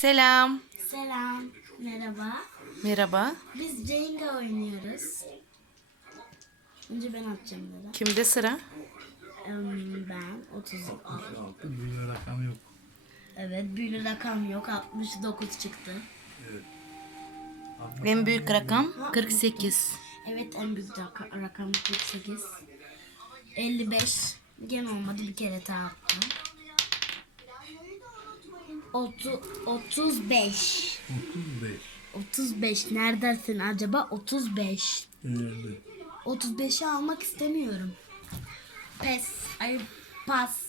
Selam. Selam, merhaba. Merhaba. Biz Jenga oynuyoruz. Önce ben atacağım dedi. Kimde sıra? Em, Ben 30. Altı bir rakam yok. Evet, büyülü rakam yok. 69 çıktı. En büyük rakam 48. Evet, en büyük raka- rakam 48. 55. Gene olmadı, bir kere daha attım. Otu, 35. 35. 35. Neredesin acaba? 35. İleride. 35'i almak istemiyorum. Pes. Ay pas.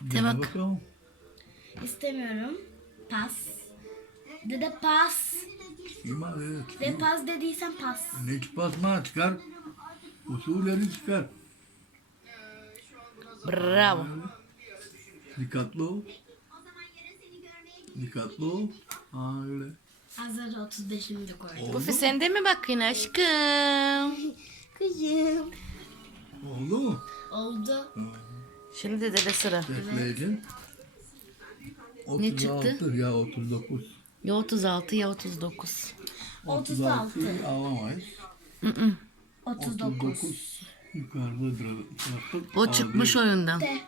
De bak. bakalım. İstemiyorum. Pas. Dede pas. İma evet. Ve pas dediysen pas. Ne basma çıkar. Usulleri çıkar. Bravo. Dikkatli ol. Dikkatli ol. Ha öyle. Hazır 35'imi de koydum. Sen de mi bakın aşkım? Kızım. Oldu mu? Oldu. Şimdi dede sıra. Sesleydin. Ne çıktı? 36 ya 39. Ya 36 ya 39. 36. 36 alamayız. 39. 39 yukarıda bıraktık. O çıkmış oyundan. De.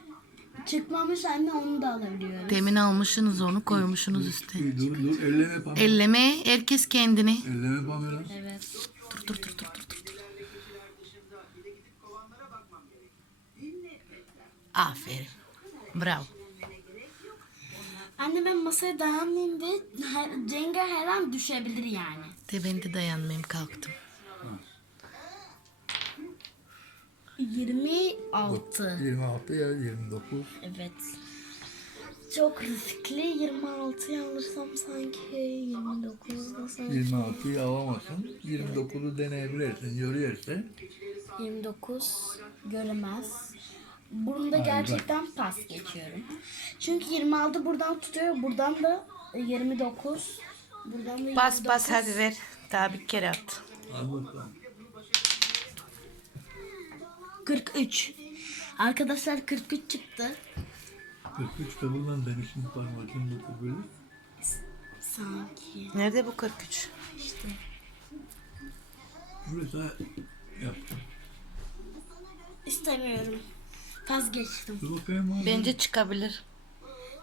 Çıkmamış anne onu da alabiliyoruz. Demin almışsınız onu koymuşsunuz üstüne. Dur dur elleme Pamela. Elleme herkes kendini. Elleme Pamela. Evet. Dur dur dur dur dur dur. dur. Aferin. Bravo. Anne ben masaya dayanmayayım diye her, Cenga her an düşebilir yani. De ben de dayanmayayım kalktım. 26. 26 ya 29. Evet. Çok riskli. 26 alırsam sanki 29 da sanki. 26'yı alamazsın. 29'u deneyebilirsin. Yürüyerse 29 göremez. Burada gerçekten pas geçiyorum. Çünkü 26 buradan tutuyor. Buradan da 29. Buradan da Bas 29. bas hadi ver. Daha bir kere at. al bakalım. 43. Arkadaşlar 43 çıktı. 43 de bundan demişim parmağını da böyle. Sanki. Nerede bu 43? İşte. Burası yaptım. İstemiyorum. Pas geçtim. Dur bakayım abi. Bence çıkabilir.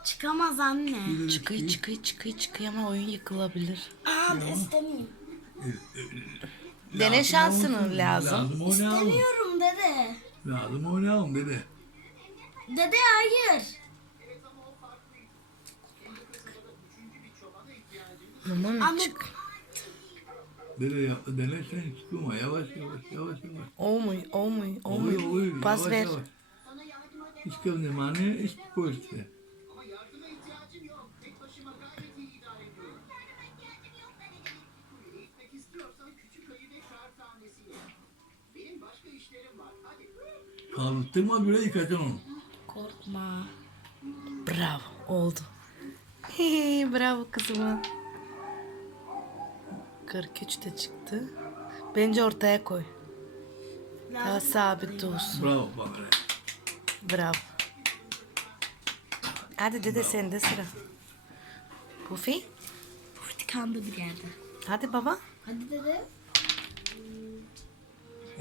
Çıkamaz anne. Çıkıyor çıkıyor çıkıyor çıkıyor ama oyun yıkılabilir. Aa istemiyorum. Dene şansını lazım. Lazım oynayalım. İstemiyorum dede. Lazım oynayalım dede. Dede hayır. Aman çık. Dede yaptı. Denersen çıkma. Yavaş yavaş yavaş yavaş. O mu? O mu? O Oluyor mu? oluyor. Pas yavaş, ver. Yavaş. Hiç kılmıyorum anne. Hiç koştu. Kaldırtma bile yıkacaksın onu. korkma. Bravo. Oldu. Bravo kızıma. 43 de çıktı. Bence ortaya koy. Daha sabit olsun. Bravo bak hele. Bravo. Hadi dede sende sıra. Pufi. Uf, tıkandı bir yerde. Hadi baba. Hadi dede.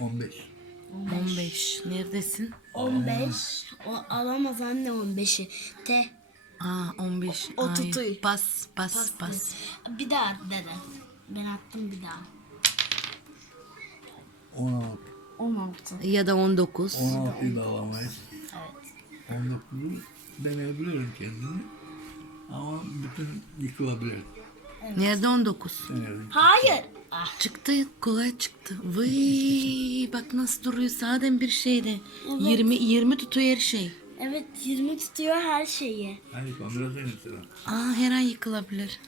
15. 15. Neredesin? 15. O alamaz anne 15'i. Te. Aa 15. O Ay, tutuyor. Bas bas bas. Bir daha at dede. Ben attım bir daha. 16. 16. Ya da 19. 16'yı da alamayız. Evet. 19'u deneyebilirim kendimi. Ama bütün yıkılabilir. Nerede 19? Denerim. Hayır. Ah. Çıktı kolay çıktı. Vay bak nasıl duruyor zaten bir şeyde. 20 20 tutuyor her şey. Evet 20 tutuyor her şeyi. Hadi kamera. Aa her an yıkılabilir.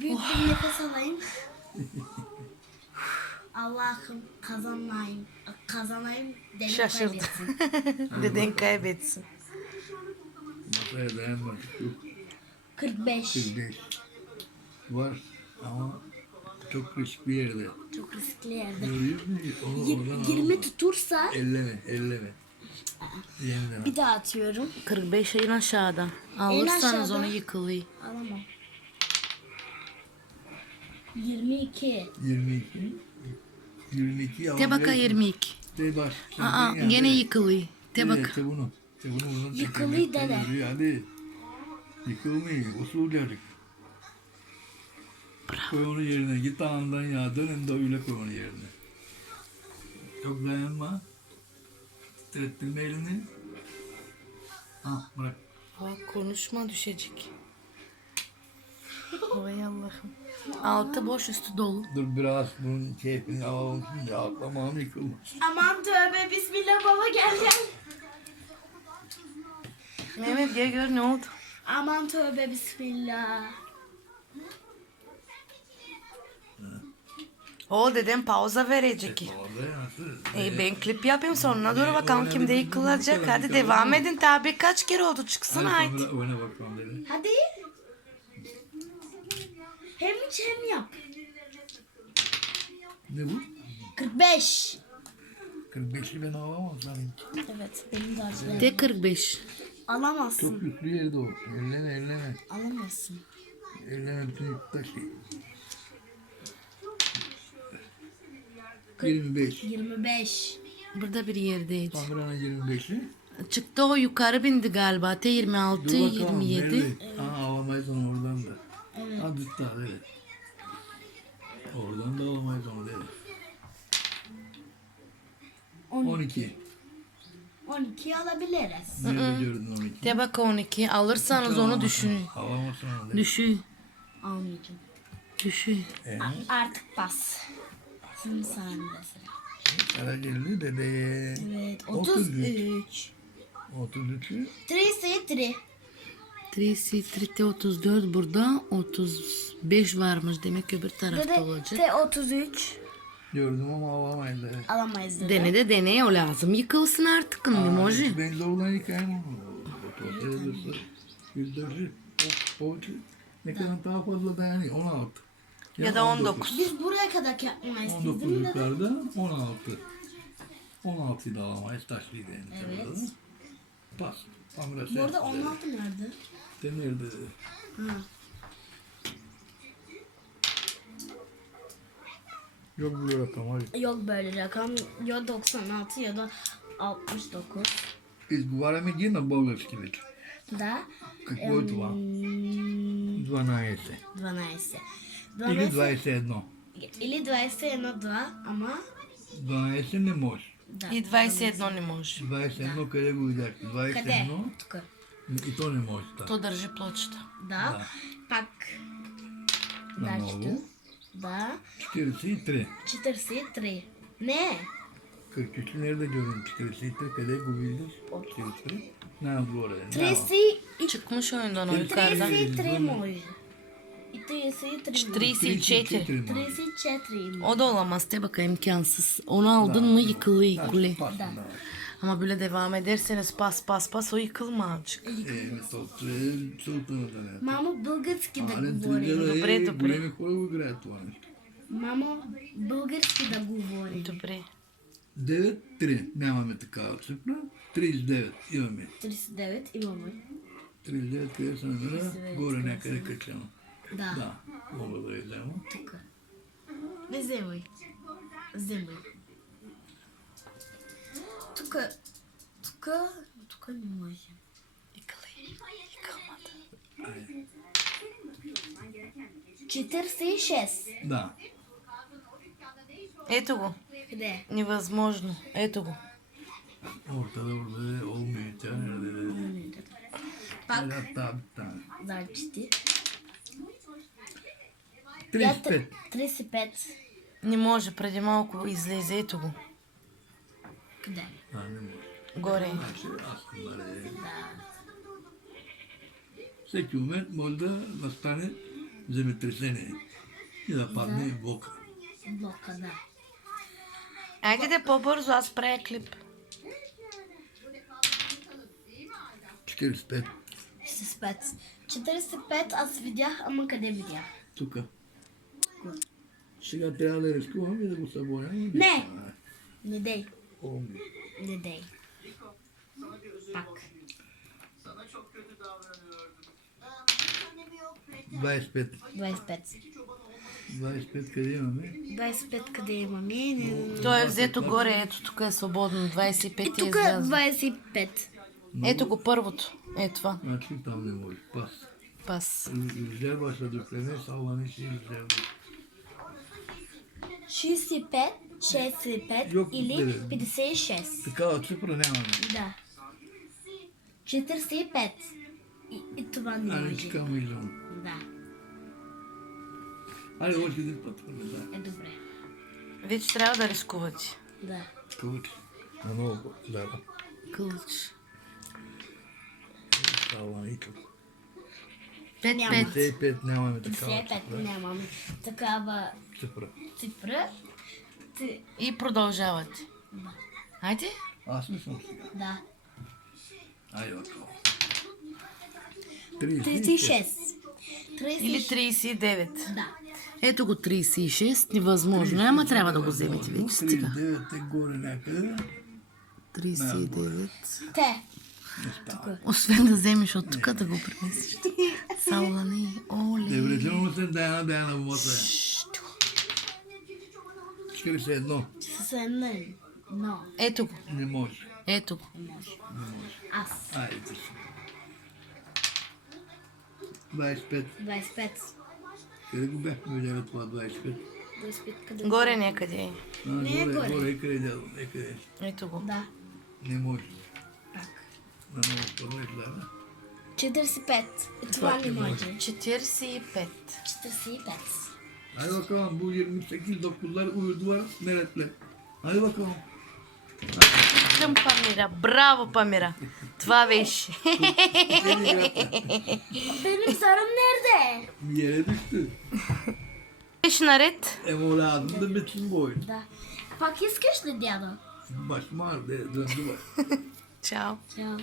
Büyük bir nefes alayım. Allah'ım kazanayım. Kazanayım. Dede Şaşırdı. kaybetsin. Deden kaybetsin. Masaya dayanmadık. Yok. 45. 45. Var ama çok riskli yerde. Çok riskli yerde. Görüyor musun? Onu oradan 20 alma. tutursa Elleme, elleme. Yeniden. Bir daha atıyorum. 45 en aşağıda. Alırsanız aşağıda. onu yıkılıyor. Alamam. 22. 22. 22 De ama baka biraz- 22. De bak. Aa de yani. gene yıkılıyor. De Evet, bak. işte bunu. İşte bunu buradan Yıkılıyor çekmek dede. Hadi. Yıkılmıyor. Usulcacık. Koy onu yerine. Git anından ya. Dönün de öyle koy onu yerine. Çok dayanma. Titrettirme elini. Ah bırak. Aa, konuşma düşecek. Vay Allah'ım. Altı boş üstü dolu. Dur biraz bunun keyfini alalım. Ya atlamam yıkılmış. Aman tövbe bismillah baba gel gel. Mehmet gel gör ne oldu? Aman tövbe bismillah. O dedem pauza verecek. Orada yansın. E ben klip yapayım sonra dur bakalım kimde yıkılacak. Hadi devam edin tabi kaç kere oldu çıksın Hadi haydi. Hadi. Hem iç hem yap. Ne bu? 45. 45'i ben alamam. Evet benim de. De 45. Alamazsın. Çok yüklü yerde o. Elleme elleme. Alamazsın. Elleme bütün yük taşı. 25. 25. Burada bir yerdeydi. Kameranın 25'i. Çıktı o yukarı bindi galiba. T 26, Dur bakalım. 27. Nerede? Aa alamayız onu oradan da. Evet. Ha dıtta evet. Oradan da alamayız onu dedi. 12. 12 alabiliriz. Nerede gördün 12? De bak 12. Alırsanız onu düşünün. Alamazsın onu. Düşün. Almayacağım. Düşün. Ee, Artık bas. Şimdi sende sıra. Karacelli dede. Evet 33. 33. 33'ü 3 3 3, 3, 34 burada 35 varmış demek öbür tarafta olacak. T 33. gördüm ama alamayız dedi. Alamayız dedi. Dene de deneye o lazım. Yıkılsın artık ne može. Ben. Otobüsü, yüzlerce, poğaça. Ne kadar daha fazla dayanıyor? 16. Ya da 19. Biz buraya kadar yapmayı 19 istedik değil mi? dede? yukarıda, 16. 16'yı da alamayız, taşlıydı yani. Evet. Pas. Kamera Bu arada ses. 16 nerede? Demirdi. Ha. Yok böyle rakam hayır. Yok böyle rakam. Ya 96 ya da 69. Изговаряме ги на български вече. Да. Какво е това? 12. 12. 12. Или 21. Или 21, да, ама... 12 не може. Да. И 21 не може. 21 да. къде го видяхте? 21. Къде? Тук. И то не може. Да. То държи плочата. Да. да. Пак. Държи. Да. 43. 43. Ne? 43'ü nerede görüyorum? 43 kadar bu bildim. 43. Ne oldu oraya? 33. Çıkmış oyundan o yukarıdan. 33 mi oyun? 34. 34. O da olamaz. De bakayım imkansız. Onu aldın mı yıkılıyor kule. Da. Ama böyle devam ederseniz pas pas pas o yıkılmaz. Е, то е целта на. Мамо, български да Ален говори. Добре, е, добре. големи хора го играят това нещо. Мамо, български да говори. Добре. 9-3. Нямаме такава цифра. 39 имаме. 39 имаме. 39 къде се намира? 39, Горе къде някъде се качено. Да. Да, мога да я взема. Тук. Не вземай. Вземай. Тука... Тука... Тука немає. Yıkamadı. 406. Да. Ето го. Къде? Невъзможно. Ето го. Ortada orada olmuyor. Bak. Hatta bir tane. Дар 4. 35. 35. Не може, преди малко излезе. Ето го. Var? Горе. Значи, aslında е. Всеки момент може да настане земетресение и да падне блока. Блока, да. Айде да по-бързо. Аз правя клип. 45. 45. 45 аз видях, ама къде видях? Тук. Сега трябва да рискувам и да го съборя. Не! Не дей. Помни. Не дей. Bak. 25 25. 25 къде имаме? 25 къде имаме? То е взето горе, ето тук е свободно, 25 И е тук е излязло. 25. Ето го първото. Е това. Значи там не може. Пас. Пас. Резерва ще допрене, салвани си резерва. 65, 65 Yok, или evet. 56. Такава цифра нямаме. Да. 45. И, и това не А не може. чека милион. Да, Айде още един път. Да. е добре. Вече трябва да рискувате. Да. Кълъч. На много лева. Кълъч. Салванито. 5-5. 55 нямаме такава 55 цифра. нямаме такава Цифра. цифра. Ти- И продължавате. Хайде. Аз не съм. Да. Айде, отко. 36. 36. 36. Или 39. Да. Ето го 36. Невъзможно. е, Ама трябва да го вземете вече. Стига. 39 е горе някъде. 39. Те. Освен да вземеш от тук да го пренесеш. Салани, оле. Девретено се дайна вода. Шш, тихо. 41. С едно. Но. Ето го. Не може. Ето го. Не може. Аз. Айде си. 25. 25. Къде го бяхме видяли това 25? 25 къде? Горе някъде е. А, Не е горе, горе. горе, къде дядо, е къде. Ето го. Да. Не може. Пак. На много първо изгледа. 45. И това не може. 45. 45. Hadi bakalım bu 28 dokuzlar uyudular neretle. Hadi bakalım. Към Памира. Браво, Памира. Това беше. Seni yaptı. Benim sarım nerede? Yere düştü. Беше наред. Emo lazım da bitsin bu oyun. Да. Пак искаш ли, дядо? Başım ağrıdı. Döndü bak. Чао. Чао.